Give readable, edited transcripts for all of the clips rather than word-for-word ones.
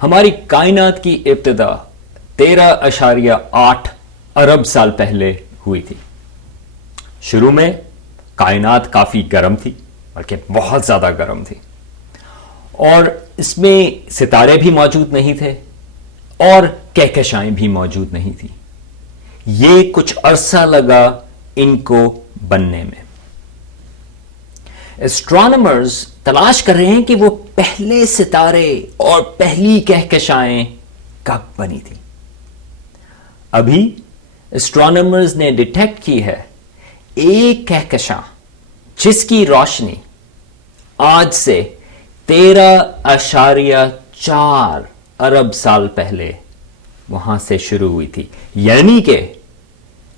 ہماری کائنات کی ابتدا 13.8 ارب سال پہلے ہوئی تھی۔ شروع میں کائنات کافی گرم تھی، بلکہ بہت زیادہ گرم تھی، اور اس میں ستارے بھی موجود نہیں تھے اور کہکشائیں بھی موجود نہیں تھی۔ یہ کچھ عرصہ لگا ان کو بننے میں۔ ایسٹرونامرز تلاش کر رہے ہیں کہ وہ پہلے ستارے اور پہلی کہکشائیں کب بنی تھی۔ ابھی ایسٹرونامرز نے ڈیٹیکٹ کی ہے ایک کہکشاں جس کی روشنی آج سے 13.4 ارب سال پہلے وہاں سے شروع ہوئی تھی، یعنی کہ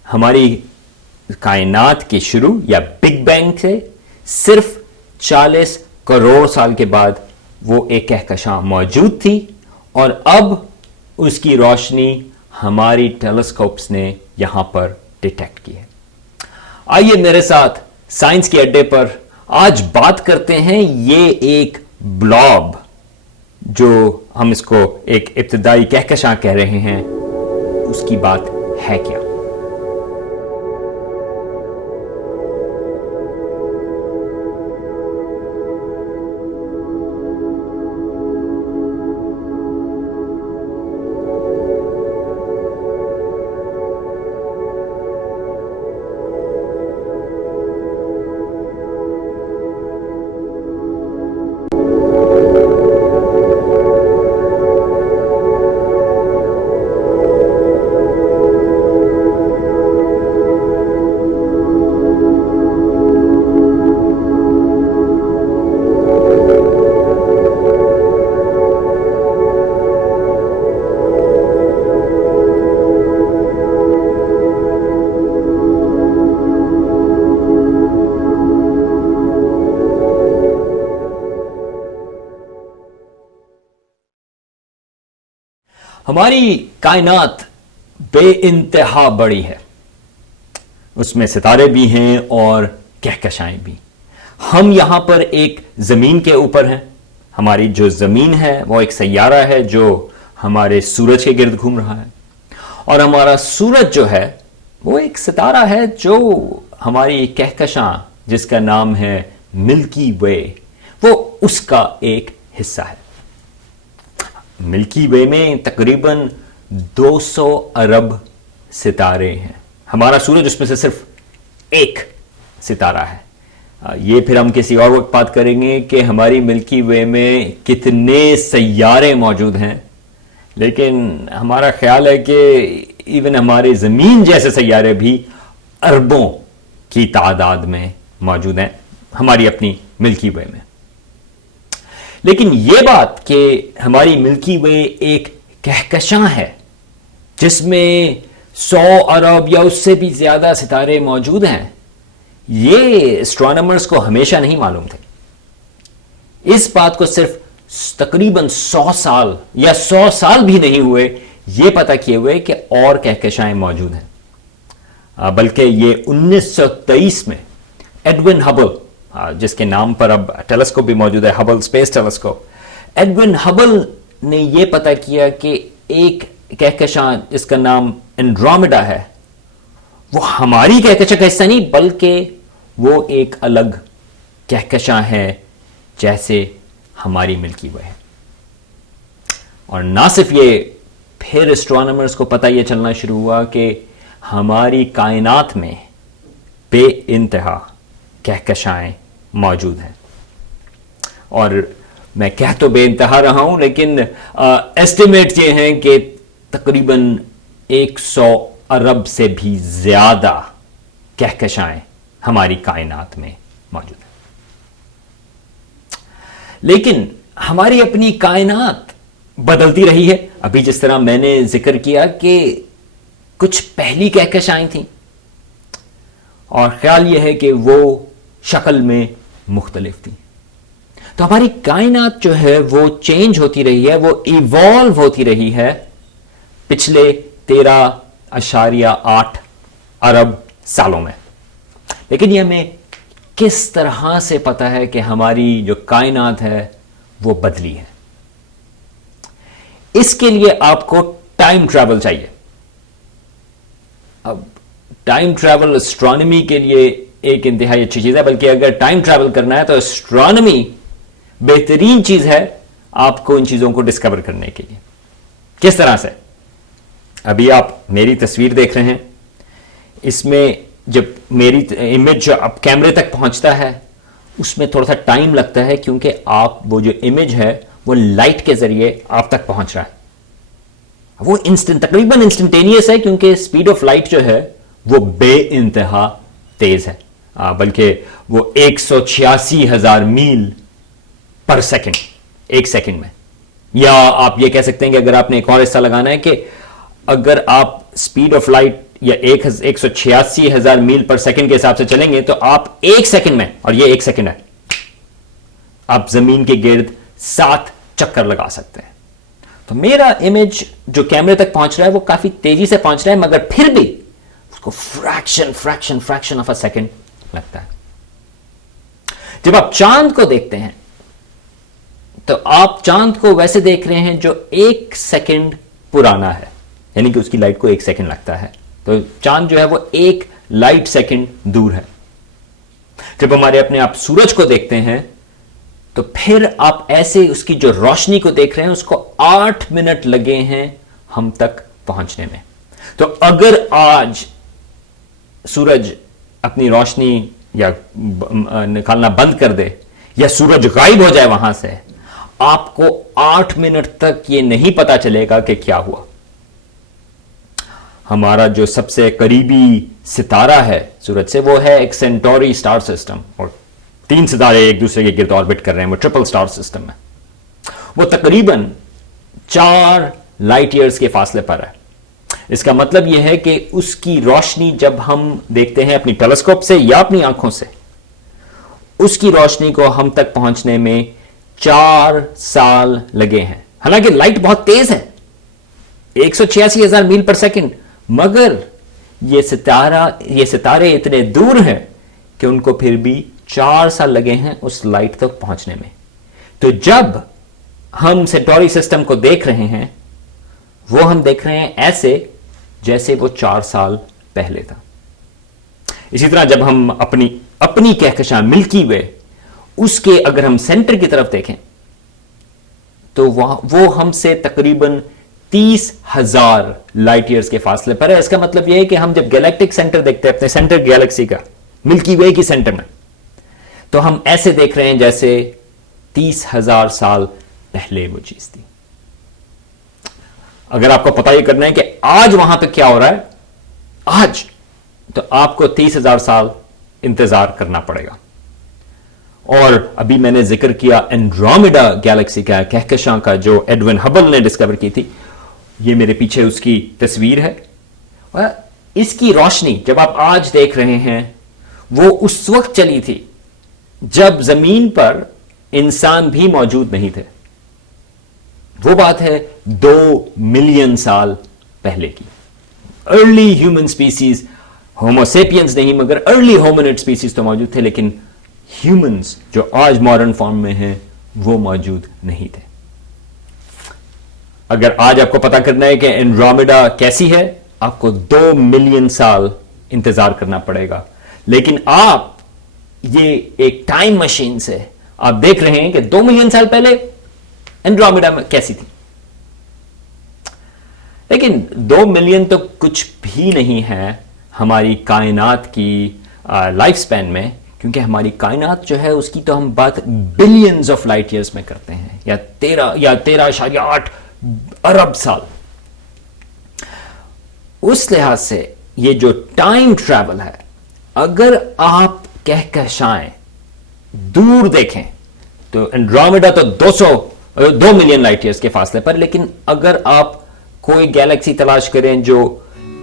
ہماری کائنات کی شروع یا بگ بینگ سے صرف 40 کروڑ سال کے بعد وہ ایک کہکشاں موجود تھی، اور اب اس کی روشنی ہماری ٹیلیسکوپس نے یہاں پر ڈیٹیکٹ کی ہے۔ آئیے میرے ساتھ سائنس کے اڈے پر آج بات کرتے ہیں یہ ایک بلاب، جو ہم اس کو ایک ابتدائی کہکشاں کہہ رہے ہیں، اس کی بات ہے کیا؟ ہماری کائنات بے انتہا بڑی ہے، اس میں ستارے بھی ہیں اور کہکشائیں بھی۔ ہم یہاں پر ایک زمین کے اوپر ہیں۔ ہماری جو زمین ہے وہ ایک سیارہ ہے جو ہمارے سورج کے گرد گھوم رہا ہے، اور ہمارا سورج جو ہے وہ ایک ستارہ ہے جو ہماری کہکشاں جس کا نام ہے ملکی وے، وہ اس کا ایک حصہ ہے۔ ملکی وے میں تقریباً 200 ارب ستارے ہیں۔ ہمارا سورج اس میں سے صرف ایک ستارہ ہے۔ یہ پھر ہم کسی اور وقت بات کریں گے کہ ہماری ملکی وے میں کتنے سیارے موجود ہیں، لیکن ہمارا خیال ہے کہ ایون ہمارے زمین جیسے سیارے بھی اربوں کی تعداد میں موجود ہیں ہماری اپنی ملکی وے میں۔ لیکن یہ بات کہ ہماری ملکی وے ایک کہکشاں ہے جس میں 100 ارب یا اس سے بھی زیادہ ستارے موجود ہیں، یہ ایسٹرونامرز کو ہمیشہ نہیں معلوم تھے۔ اس بات کو صرف تقریباً 100 سال یا 100 سال بھی نہیں ہوئے یہ پتہ کیے ہوئے کہ اور کہکشائیں موجود ہیں، بلکہ یہ 1923 میں ایڈون ہبل، جس کے نام پر اب ٹیلیسکوپ بھی موجود ہے، Hubble space telescope, Edwin Hubble نے یہ پتہ کیا کہ ایک کہکشاں جس کا نام اینڈرومیڈا ہے وہ ہماری کہکشاں کا حصہ نہیں، بلکہ وہ ایک الگ کہکشاں ہے جیسے ہماری ملکی وے ہے۔ اور نہ صرف یہ، پھر اسٹرونامرز کو پتہ یہ چلنا شروع ہوا کہ ہماری کائنات میں بے انتہا کہکشائیں موجود ہیں، اور میں کہہ تو بے انتہا رہا ہوں، لیکن ایسٹیمیٹ یہ ہیں کہ تقریباً 100 ارب سے بھی زیادہ کہکشائیں ہماری کائنات میں موجود ہیں۔ لیکن ہماری اپنی کائنات بدلتی رہی ہے۔ ابھی جس طرح میں نے ذکر کیا کہ کچھ پہلی کہکشائیں تھیں، اور خیال یہ ہے کہ وہ شکل میں مختلف تھی، تو ہماری کائنات جو ہے وہ چینج ہوتی رہی ہے، وہ ایوالو ہوتی رہی ہے پچھلے 13.8 ارب سالوں میں۔ لیکن یہ ہمیں کس طرح سے پتا ہے کہ ہماری جو کائنات ہے وہ بدلی ہے؟ اس کے لیے آپ کو ٹائم ٹریول چاہیے. اب ٹائم ٹریول اسٹرانومی کے لیے ایک انتہائی اچھی چیز ہے, بلکہ اگر ٹائم ٹریول کرنا ہے تو اسٹرانومی بہترین چیز ہے آپ کو ان چیزوں کو ڈسکور کرنے کے لیے. کس طرح سے؟ ابھی آپ میری تصویر دیکھ رہے ہیں, اس میں جب میری امیج جو اب کیمرے تک پہنچتا ہے اس میں تھوڑا سا ٹائم لگتا ہے, کیونکہ آپ وہ جو امیج ہے وہ لائٹ کے ذریعے آپ تک پہنچ رہا ہے. وہ تقریباً انسٹنٹینیس ہے, کیونکہ اسپیڈ آف لائٹ جو ہے وہ بے انتہا تیز ہے, بلکہ وہ 186,000 میل پر سیکنڈ, ایک سیکنڈ میں. یا آپ یہ کہہ سکتے ہیں کہ اگر آپ نے ایک اور حصہ لگانا ہے کہ اگر آپ اسپیڈ آف لائٹ یا 186,000 میل پر سیکنڈ کے حساب سے چلیں گے تو آپ ایک سیکنڈ میں, اور یہ ایک سیکنڈ ہے, آپ زمین کے گرد 7 چکر لگا سکتے ہیں. تو میرا امیج جو کیمرے تک پہنچ رہا ہے وہ کافی تیزی سے پہنچ رہا ہے, مگر پھر بھی اس کو فریکشن آف اے سیکنڈ لگتا ہے. جب آپ چاند کو دیکھتے ہیں تو آپ چاند کو ویسے دیکھ رہے ہیں جو 1 سیکنڈ پرانا ہے, یعنی کہ اس کی لائٹ کو 1 سیکنڈ لگتا ہے. تو چاند جو ہے وہ 1 لائٹ سیکنڈ دور ہے. جب ہمارے اپنے آپ سورج کو دیکھتے ہیں تو پھر آپ ایسے اس کی جو روشنی کو دیکھ رہے ہیں اس کو 8 منٹ لگے ہیں ہم تک پہنچنے میں. تو اگر آج سورج اپنی روشنی یا نکالنا بند کر دے یا سورج غائب ہو جائے وہاں سے, آپ کو 8 منٹ تک یہ نہیں پتا چلے گا کہ کیا ہوا. ہمارا جو سب سے قریبی ستارہ ہے سورج سے وہ ہے ایک سینٹوری سٹار سسٹم, اور 3 ستارے ایک دوسرے کے گرد آربٹ کر رہے ہیں, وہ ٹرپل سٹار سسٹم ہے. وہ تقریباً 4 لائٹ ایئرز کے فاصلے پر ہے. اس کا مطلب یہ ہے کہ اس کی روشنی جب ہم دیکھتے ہیں اپنی ٹیلیسکوپ سے یا اپنی آنکھوں سے, اس کی روشنی کو ہم تک پہنچنے میں 4 سال لگے ہیں. حالانکہ لائٹ بہت تیز ہے, 186,000 میل پر سیکنڈ, مگر یہ ستارے اتنے دور ہیں کہ ان کو پھر بھی 4 سال لگے ہیں اس لائٹ تک پہنچنے میں. تو جب ہم سینٹوری سسٹم کو دیکھ رہے ہیں وہ ہم دیکھ رہے ہیں ایسے جیسے وہ 4 سال پہلے تھا. اسی طرح جب ہم اپنی کہکشاں ملکی وے, اس کے اگر ہم سینٹر کی طرف دیکھیں تو وہ ہم سے تقریباً 30,000 لائٹ ایئرز کے فاصلے پر ہے. اس کا مطلب یہ ہے کہ ہم جب گیلیکٹک سینٹر دیکھتے ہیں اپنے سینٹر گیلیکسی کا, ملکی وے کی سینٹر میں, تو ہم ایسے دیکھ رہے ہیں جیسے 30,000 سال پہلے وہ چیز تھی. اگر آپ کو پتہ یہ کرنا ہے کہ آج وہاں پہ کیا ہو رہا ہے آج, تو آپ کو 30,000 سال انتظار کرنا پڑے گا. اور ابھی میں نے ذکر کیا اینڈرومیڈا گیلیکسی کا, کہکشاں کا, جو ایڈون ہبل نے ڈسکور کی تھی. یہ میرے پیچھے اس کی تصویر ہے. اس کی روشنی جب آپ آج دیکھ رہے ہیں وہ اس وقت چلی تھی جب زمین پر انسان بھی موجود نہیں تھے. وہ بات ہے 2 ملین سال پہلے کی. ارلی ہیومن سپیسیز, ہوموسیپینز نہیں مگر ارلی ہومنڈ سپیسیز تو موجود تھے, لیکن ہیومنز جو آج ماڈرن فارم میں ہیں وہ موجود نہیں تھے. اگر آج آپ کو پتا کرنا ہے کہ اینڈرومیڈا کیسی ہے, آپ کو 2 ملین سال انتظار کرنا پڑے گا. لیکن آپ یہ ایک ٹائم مشین سے آپ دیکھ رہے ہیں کہ 2 ملین سال پہلے اینڈرومیڈا میں کیسی تھی. لیکن 2 ملین تو کچھ بھی نہیں ہے ہماری کائنات کی لائف سپین میں, کیونکہ ہماری کائنات جو ہے اس کی تو ہم بات بلینز آف لائٹ ایئرز میں کرتے ہیں, یا 13.8 ارب سال. اس لحاظ سے یہ جو ٹائم ٹریول ہے, اگر آپ کہکشائیں دور دیکھیں تو اینڈرومیڈا تو 2 ملین لائٹ ایئرز کے فاصلے پر, لیکن اگر آپ کوئی گیلیکسی تلاش کریں جو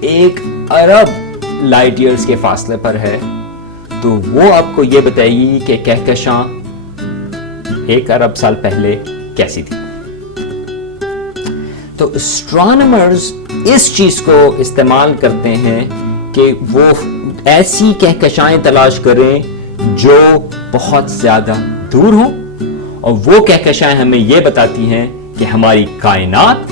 1 ارب لائٹ ایئرز کے فاصلے پر ہے تو وہ آپ کو یہ بتائے گی کہ کہکشاں 1 ارب سال پہلے کیسی تھی. تو اسٹرانومرز اس چیز کو استعمال کرتے ہیں کہ وہ ایسی کہکشائیں تلاش کریں جو بہت زیادہ دور ہوں, اور وہ کہکشائیں ہمیں یہ بتاتی ہیں کہ ہماری کائنات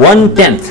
1/10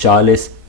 40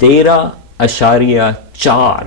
13 3.4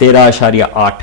13.8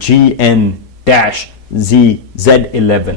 GN-ZZ11,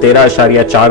13.4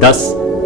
10